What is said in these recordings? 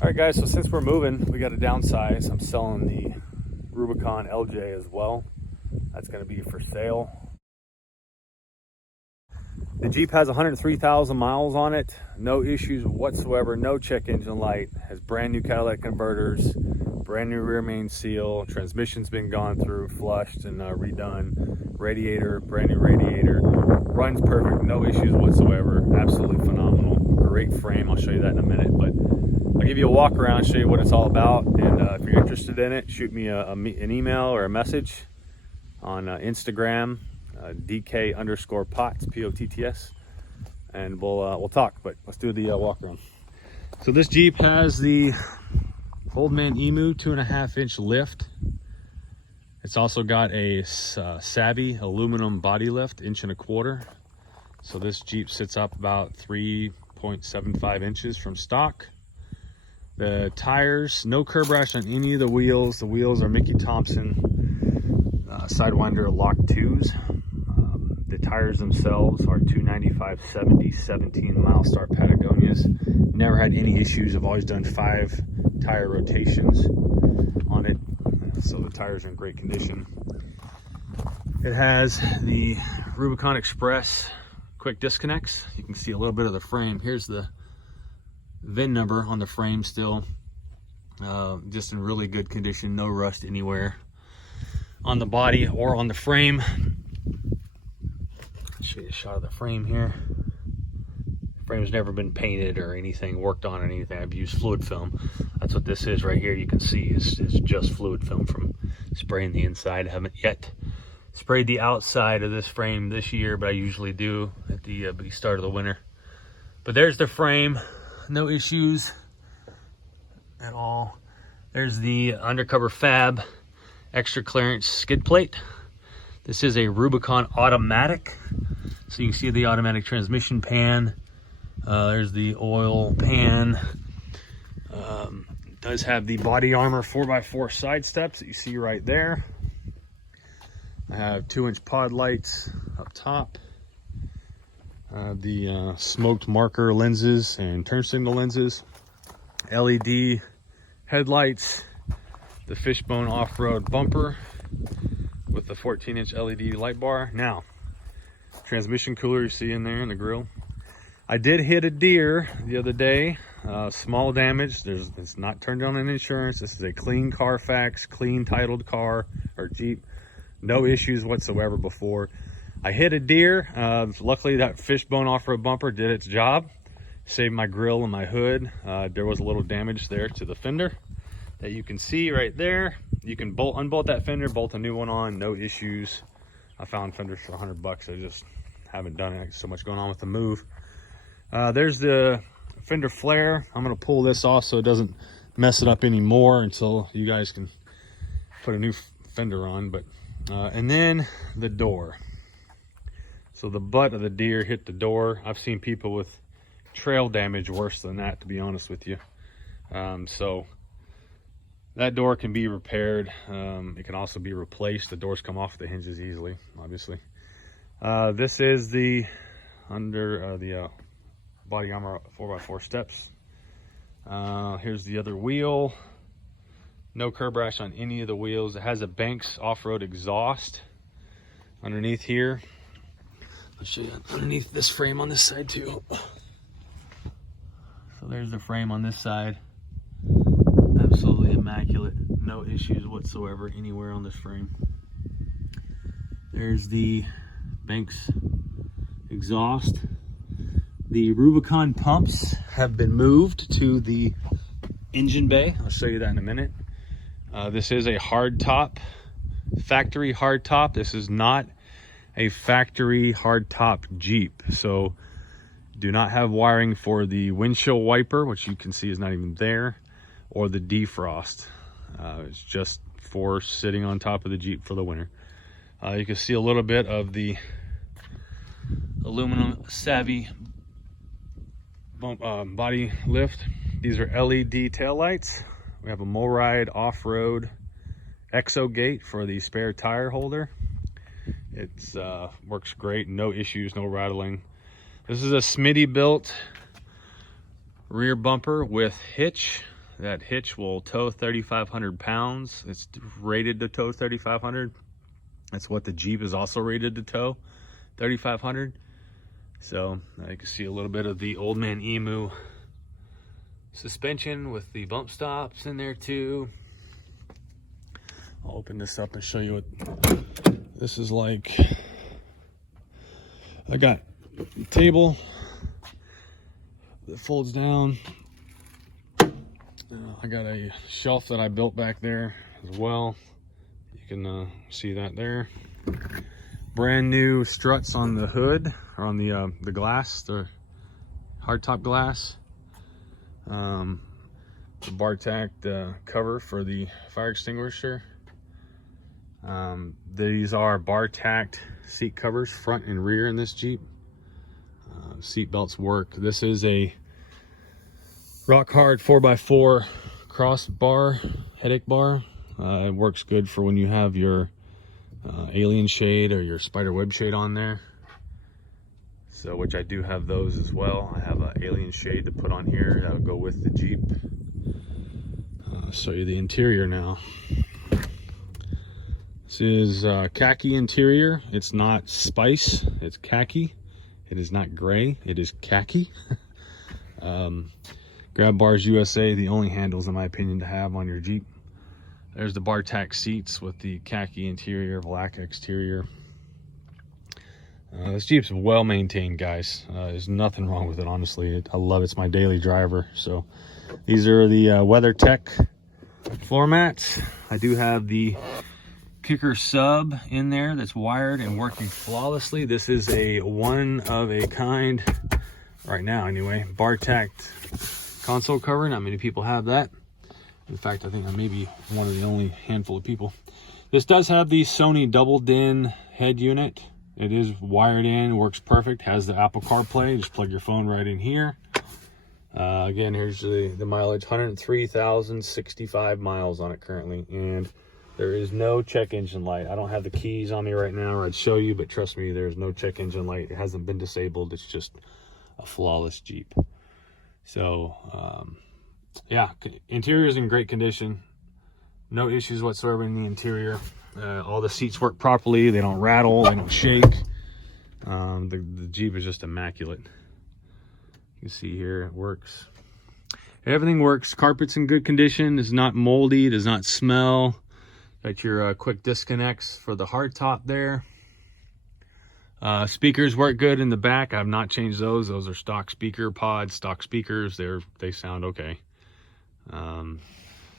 All right, guys, so since we're moving, we got to downsize. I'm selling the Rubicon Lj as well. That's going to be for sale. The Jeep has 103,000 miles on it. No issues whatsoever. No check engine light. Has brand new catalytic converters, brand new rear main seal. Transmission's been gone through, flushed and redone. Radiator, brand new radiator. Runs perfect. No issues whatsoever. Absolutely phenomenal. Great frame. I'll show you that in a minute, but I'll give you a walk around, show you what it's all about, and if you're interested in it, shoot me an email or a message on Instagram, DK_POTS, P-O-T-T-S, and we'll talk. But let's do the walk around. So this Jeep has the old Man Emu 2.5-inch lift. It's also got a Savvy aluminum body lift, 1.25 inches. So this Jeep sits up about 3.75 inches from stock. The tires, no curb rash on any of the wheels. The wheels are Mickey Thompson Sidewinder Lock 2s. The tires themselves are 295/70 17 mile start Patagonias. Never had any issues. I've always done 5 tire rotations on it. So the tires are in great condition. It has the Rubicon Express quick disconnects. You can see a little bit of the frame. Here's the VIN number on the frame still, just in really good condition, no rust anywhere on the body or on the frame. I'll show you a shot of the frame here. The frame's never been painted or anything, worked on or anything. I've used fluid film. That's what this is right here. You can see is just fluid film from spraying the inside. I haven't yet sprayed the outside of this frame this year, but I usually do at the start of the winter. But there's the frame. No issues at all. There's the undercover fab extra clearance skid plate. This is a Rubicon automatic, so you can see the automatic transmission pan. There's the oil pan. It does have the BodyArmor 4x4 side steps that you see right there. I have 2-inch pod lights up top. The smoked marker lenses and turn signal lenses, LED headlights, the Fishbone off-road bumper with the 14-inch LED light bar. Now, transmission cooler you see in there in the grill. I did hit a deer the other day, small damage. It's not turned on in insurance. This is a clean Carfax, clean titled car or Jeep. No issues whatsoever before. I hit a deer. Luckily that Fishbone off-road bumper did its job. Saved my grill and my hood. There was a little damage there to the fender that you can see right there. You can unbolt that fender, bolt a new one on, no issues. I found fenders for $100. I just haven't done it. So much going on with the move. There's the fender flare. I'm gonna pull this off so it doesn't mess it up anymore until you guys can put a new fender on. But and then the door. So the butt of the deer hit the door. I've seen people with trail damage worse than that, to be honest with you. So that door can be repaired. It can also be replaced. The doors come off the hinges easily, obviously. This is the BodyArmor 4x4 steps. Here's the other wheel. No curb rash on any of the wheels. It has a Banks off-road exhaust underneath here. I'll show you underneath this frame on this side too. So there's the frame on this side. Absolutely immaculate. No issues whatsoever anywhere on this frame. There's the Banks exhaust. The Rubicon pumps have been moved to the engine bay. I'll show you that in a minute. This is a hard top, factory hard top. This is not a factory hardtop Jeep, so do not have wiring for the windshield wiper, which you can see is not even there, or the defrost. It's just for sitting on top of the Jeep for the winter. You can see a little bit of the aluminum Savvy body lift. These are LED taillights. We have a MORyde off-road Exogate for the spare tire holder. It's works great, no issues, no rattling. This is a Smittybilt rear bumper with hitch. that hitch will tow 3,500 pounds. It's rated to tow 3,500. That's what the Jeep is also rated to tow, 3,500. So you can see a little bit of the old Man Emu suspension with the bump stops in there too. I'll open this up and show you what this is like. I got a table that folds down. I got a shelf that I built back there as well. You can see that there. Brand new struts on the hood, or on the glass, the hardtop glass. The Bartact cover for the fire extinguisher. These are Bartact seat covers, front and rear in this Jeep. Seat belts work. This is a rock hard 4x4 crossbar headache bar. It works good for when you have your alien shade or your spider web shade on there. So, which I do have those as well. I have an alien shade to put on here that would go with the Jeep. I'll show you the interior now. This is khaki interior. It's not spice, it's khaki. It is not gray, it is khaki. GrabarsUSA, the only handles in my opinion to have on your Jeep. There's the Bartact seats with the khaki interior, black exterior. This Jeep's well maintained, guys. There's nothing wrong with it, honestly. I love it. It's my daily driver. So these are the WeatherTech floor mats. I do have the kicker sub in there that's wired and working flawlessly. This is a one of a kind, right now anyway, Bartact console cover. Not many people have that. In fact, I think I may be one of the only handful of people. This does have the Sony double DIN head unit. It is wired in, works perfect, has the Apple CarPlay. Just plug your phone right in here. Again, here's the mileage, 103,065 miles on it currently. And there is no check engine light. I don't have the keys on me right now, or I'd show you, but trust me, there's no check engine light. It hasn't been disabled. It's just a flawless Jeep. So, yeah, interior is in great condition. No issues whatsoever in the interior. All the seats work properly. They don't rattle. They don't shake. The Jeep is just immaculate. You can see here it works. Everything works. Carpet's in good condition. It's not moldy. Does not smell. Got your quick disconnects for the hard top there. Speakers work good in the back. I've not changed those. Those are stock speaker pods, stock speakers. They sound okay.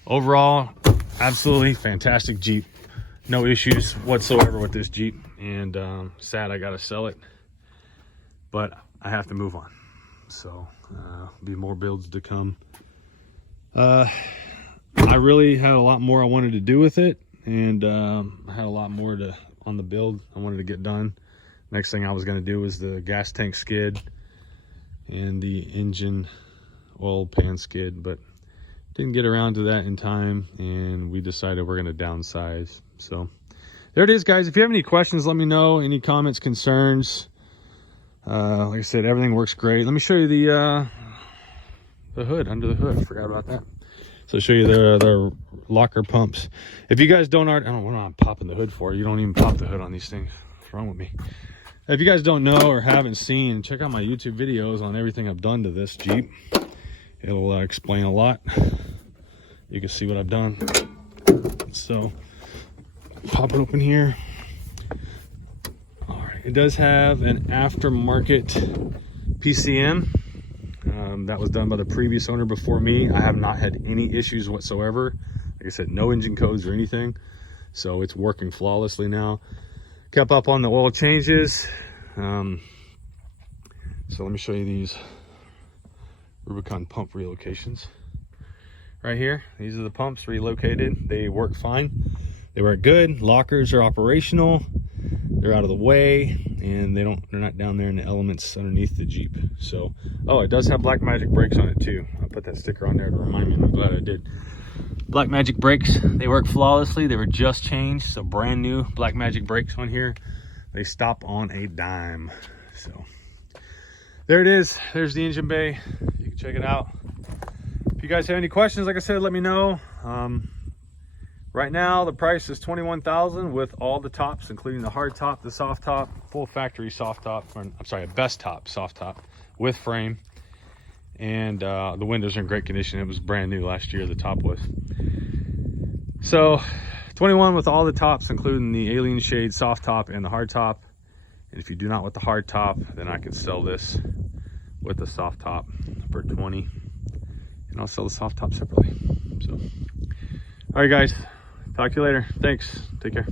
Overall, absolutely fantastic Jeep. No issues whatsoever with this Jeep, and sad I gotta sell it, but I have to move on. So be more builds to come. I really had a lot more I wanted to do with it, and I had a lot more on the build I wanted to get done. Next thing I was going to do was the gas tank skid and the engine oil pan skid, but didn't get around to that in time, and we decided we're going to downsize. So there it is, guys. If you have any questions, let me know. Any comments, concerns. Like I said, everything works great. Let me show you the hood, under the hood. I forgot about that. So I'll show you the locker pumps. If you guys don't already, I don't know what I'm popping the hood for. You don't even pop the hood on these things. What's wrong with me? If you guys don't know or haven't seen, check out my YouTube videos on everything I've done to this Jeep. It'll explain a lot. You can see what I've done. So pop it open here. All right, it does have an aftermarket PCM. That was done by the previous owner before me. I have not had any issues whatsoever. Like I said, no engine codes or anything. So it's working flawlessly now. Kept up on the oil changes. So let me show you these Rubicon pump relocations. Right here, these are the pumps relocated. They work fine. They work good. Lockers are operational. They're out of the way, and they're not down there in the elements underneath the Jeep. So, oh, it does have Black Magic brakes on it too. I put that sticker on there to remind me, and I'm glad I did. Black Magic brakes, they work flawlessly. They were just changed, so brand new Black Magic brakes on here. They stop on a dime. So there it is. There's the engine bay. You can check it out. If you you guys have any questions, like I said, let me know. Right now the price is $21,000 with all the tops, including the hard top, the soft top, full factory soft top, or I'm sorry, a Bestop soft top with frame. And the windows are in great condition. It was brand new last year, the top was. So 21 with all the tops, including the alien shade soft top and the hard top. And if you do not want the hard top, then I can sell this with the soft top for 20, and I'll sell the soft top separately. So all right guys, talk to you later. Thanks, take care.